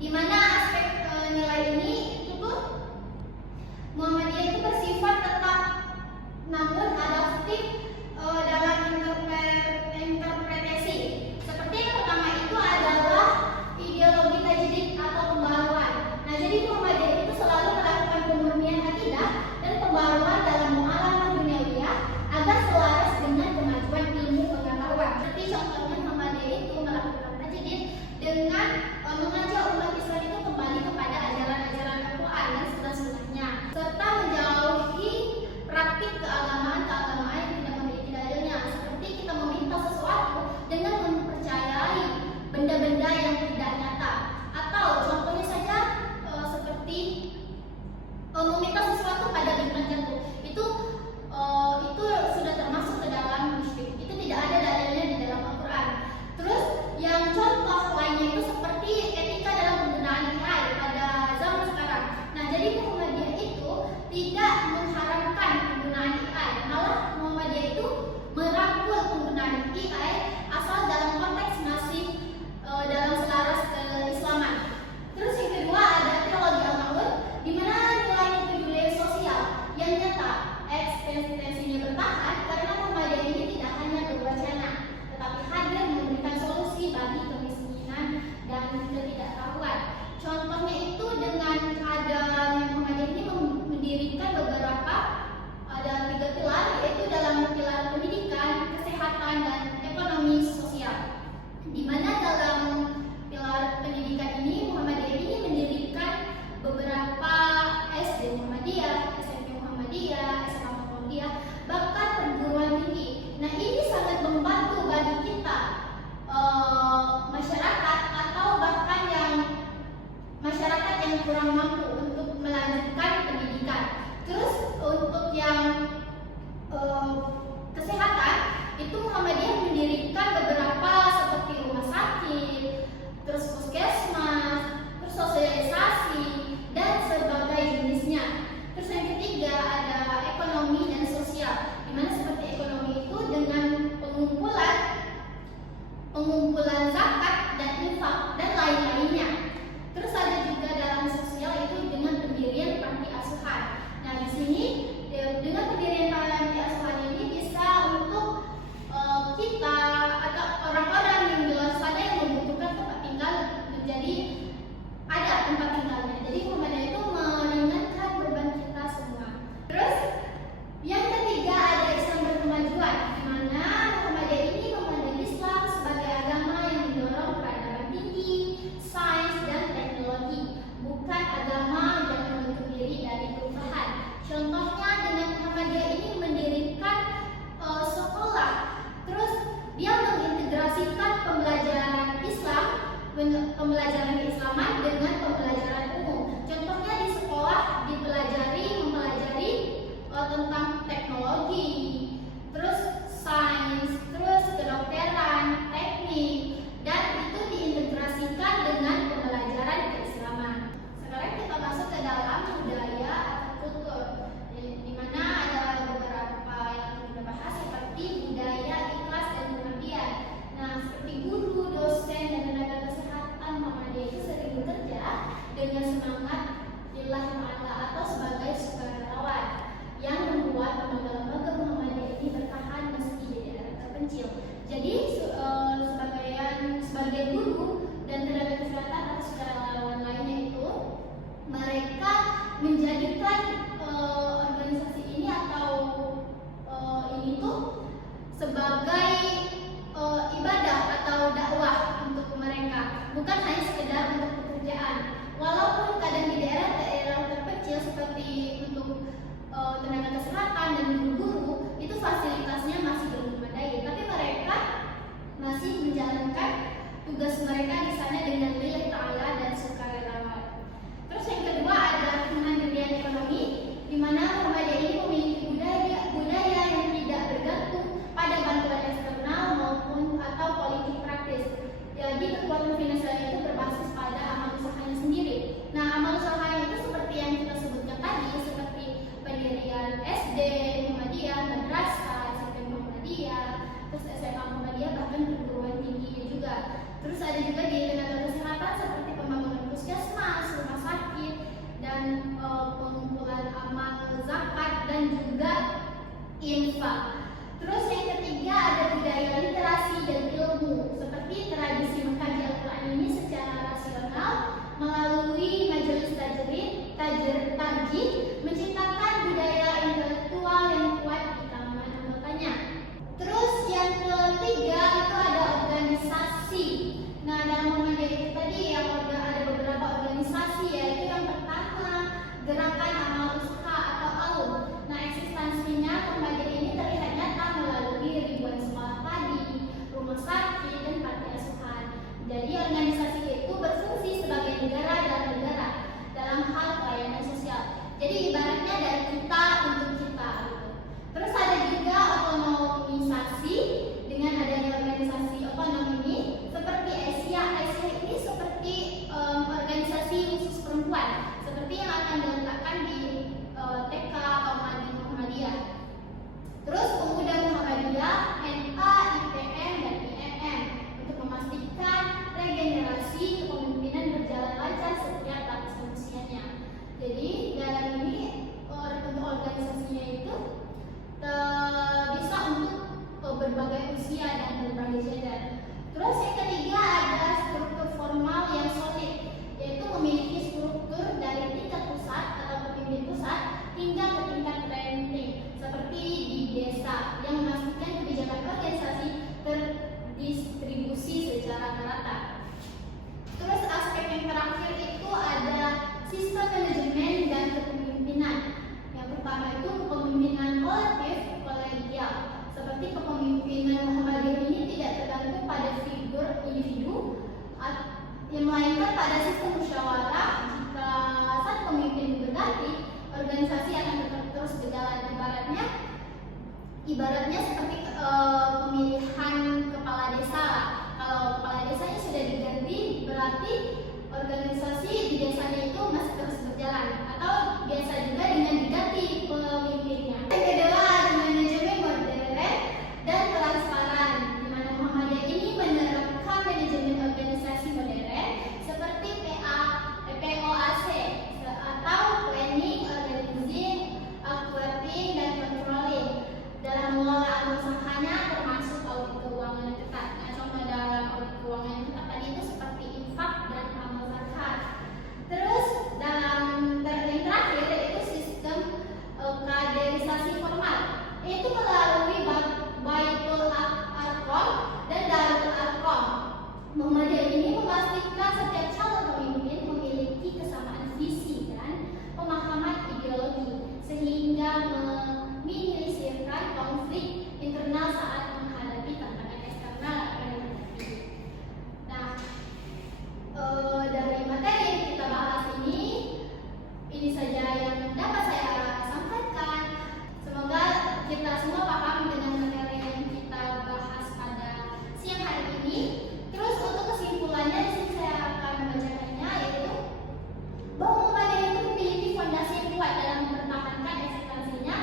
di mana aspek nilai ini itu tuh Muhammadiyah itu bersifat tetap namun adaptif dalam interpretasi. Seperti yang pertama itu adalah ideologi tajdid atau pembaharuan. Nah, jadi Muhammadiyah itu selalu melakukan pemurnian akidah dan pembaharuan dalam muamalah duniawiyah agar selaras dengan kemajuan ilmu pengetahuan. Seperti contohnya Muhammadiyah itu melakukan tajdid dengan mengajak umat Islam itu kembali kepada ajaran-ajaran Al-Quran dan sunnah-sunnahnya, serta menjauhi praktik keagamaan yang tidak memiliki dalilnya, seperti kita meminta sesuatu dengan mempercayai benda-benda yang tidak nyata, atau contohnya saja seperti meminta sesuatu pada bintang jatuh. Itu sudah termasuk ke dalam musyrik. Itu tidak ada dalilnya di dalam Al-Quran. Terus yang contoh lainnya itu seperti etika dalam penggunaan AI pada zaman sekarang. Nah, jadi Muhammadiyah itu tidak mengharamkan penggunaan AI, malah Muhammadiyah itu merangkul penggunaan AI asal dalam konteks masih dalam selaras keislaman. Terus yang kedua ada teologi al-ma'ruf, di mana nilai kepedulian sosial yang nyata eksistensinya bertahan karena Muhammadiyah ini tidak hanya berwacana, tetapi hadir memberikan solusi bagi kemiskinan dan ketidaktahuan. Contohnya itu dengan adanya Muhammadiyah ini mendirikan beberapa, ada 3 pilar, yaitu dalam pilar pendidikan, kesehatan, dan ekonomi sosial. Di mana dalam pilar pendidikan ini Muhammadiyah ini mendirikan beberapa SD Muhammadiyah, SMP Muhammadiyah, SMA Muhammadiyah, bahkan perguruan tinggi. Nah, ini sangat membantu bagi kita masyarakat atau bahkan yang masyarakat yang kurang mampu untuk melanjutkan pendidikan. Terus untuk yang kesehatan itu Muhammadiyah mendirikan beberapa seperti rumah sakit, terus puskesmas, terus sosialisasi dan sebagainya jenisnya. Terus yang ketiga ada ekonomi dan sosial, di mana seperti ekonomi itu dengan pengumpulan zakat dan infak dan lain-lainnya. Terus ada juga dalam sosial itu dengan pendirian panti asuhan. Nah, di sini dengan pendirian panti asuhan ini bisa untuk kita atau orang-orang yang di luar sana yang membutuhkan tempat tinggal menjadi ada tempat tinggalnya. Jadi Muhammadiyah itu meringankan beban kita semua. Terus yang ketiga ada Islam berkemajuan, di mana Muhammadiyah ini memandang Islam sebagai agama yang mendorong peradaban tinggi, sains dan teknologi, bukan agama yang menutup diri dari perubahan. Contohnya dengan Muhammadiyah ini mendirikan sekolah, terus dia mengintegrasikan pembelajaran Islam, pembelajaran keislaman dengan pembelajaran umum. Contohnya di sekolah mempelajari tentang teknologi, terus sains, terus kedokteran, teknik, dan itu diintegrasikan dengan pembelajaran keislaman. Sekarang kita masuk ke dalam budaya atau kultur, di mana ada beberapa yang kita bahas seperti budaya ikhlas dan pengabdian. Nah, seperti guru, dosen, dan tenaga kesehatan Muhammadiyah itu sering bekerja dengan semangat lillahi ta'ala atau sebagai sukarelawan yang membuat lembaga-lembaga Muhammadiyah ini bertahan meski di daerah terpencil. Jadi sebagai guru dan tenaga kesehatan atau sukarelawan lainnya itu, mereka menjadikan organisasi ini atau ini tuh sebagai ibadah atau dakwah untuk mereka, bukan hanya sekedar untuk pekerjaan. Walaupun kadang di daerah terpencil seperti untuk tenaga kesehatan dan guru-guru itu fasilitasnya masih belum memadai, tapi mereka masih menjalankan tugas mereka di sana dengan lillahi ta'ala dan sukarelawan. Terus yang kedua ada kemandirian ekonomi, di mana Muhammadiyah ini memiliki budaya yang tidak bergantung pada bantuan eksternal maupun atau politik praktis. Jadi kekuatan finansial itu berbasis pada amal usahanya sendiri. Nah, amal usahanya itu seperti yang kita sebutkan tadi, seperti pendirian SD Muhammadiyah, madrasah, SMP Muhammadiyah, terus SMA Muhammadiyah, bahkan perguruan tingginya juga. Terus ada juga di tenaga kesehatan berwajib menciptakan budaya intelektual yang kuat di kalangan anggotanya. Terus yang ketiga itu ada organisasi. Nah, dalam Muhammadiyah itu tadi yang ada beberapa organisasi, yaitu yang pertama Gerakan Amal Usaha atau AUM. Nah, eksistensinya Muhammadiyah ini terlihat nyata melalui ribuan sekolah tadi, rumah sakit, dan panti asuhan. Jadi organisasi itu berfungsi sebagai negara dalam negara dalam hal pelayanan sosial. Jadi ibaratnya dari kita untuk kita. Terus ada juga otonomisasi. Dengan adanya organisasi otonom ini seperti Asia ini seperti organisasi khusus perempuan, seperti yang akan diletakkan di TK atau Muhammadiyah. Terus pemuda Muhammadiyah, NA, IPM, dan IMM untuk memastikan regenerasi kepemimpinan berjalan lancar setiap lapisan usianya. Jadi dalam ini untuk organisasinya itu bisa untuk berbagai usia dan berbagai gender. Terus yang ketiga ada struktur formal yang solid, yaitu memiliki struktur dari tingkat pusat atau pemimpin pusat hingga ke tingkat ranting, seperti di desa yang memastikan kebijakan organisasi terdistribusi secara merata. Terus aspek yang terakhir itu ada sistem manajemen dan kepemimpinan. Yang pertama itu kepemimpinan kolektif kolegial. Seperti kepemimpinan Muhammadiyah ini tidak tergantung pada figur individu, yang melainkan pada sistem musyawarah. Jika satu pemimpin berganti, organisasi akan tetap terus berjalan. Ibaratnya seperti pemilihan kepala desa. Kalau kepala desanya sudah diganti, berarti organisasi di desanya itu masih terus berjalan. Atau biasa juga dengan diganti pemimpinnya. Yang kedua ada manajemen modern dan transparan, di mana Muhammadiyah ini menerapkan manajemen organisasi modern seperti POAC atau planning, organizing, acquiring, dan controlling dalam mengelola usahanya, termasuk audit keuangan yang ketat. Nah, contoh dalam audit keuangan yang ketat tadi itu seperti infak dan amal zakat. Terus dalam yang terakhir yaitu sistem kaderisasi formal, yaitu melalui Baitul Arqam dan Darul Arqam. Muhammadiyah ini memastikan setiap calon pemimpin memiliki kesamaan visi dan pemahaman ideologi, sehingga meminimalisirkan konflik internal saat menghadapi tantangan eksternal yang dihadapi. Nah, dari materi yang kita bahas ini saja yang dapat saya sampaikan. Semoga kita semua paham dengan materi yang kita bahas pada siang hari ini. Terus untuk kesimpulannya di sini saya akan membacakannya, yaitu bahwa Muhammadiyah itu memiliki fondasi yang kuat dalam mempertahankan eksistensinya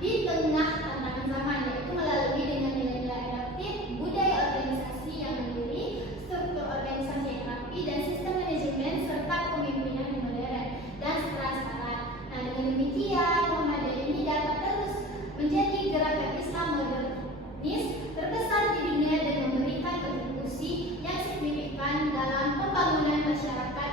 di tengah tantangan zaman, yaitu melalui dengan nilai-nilai adaptif, budaya organisasi yang mandiri, struktur organisasi yang rapi, dan sistem manajemen serta kepemimpinan yang modern dan transparan. Nah, dengan demikian Muhammadiyah ini dapat terus menjadi gerakan Islam modernis terbesar di dunia dan memberikan kontribusi yang signifikan dalam pembangunan masyarakat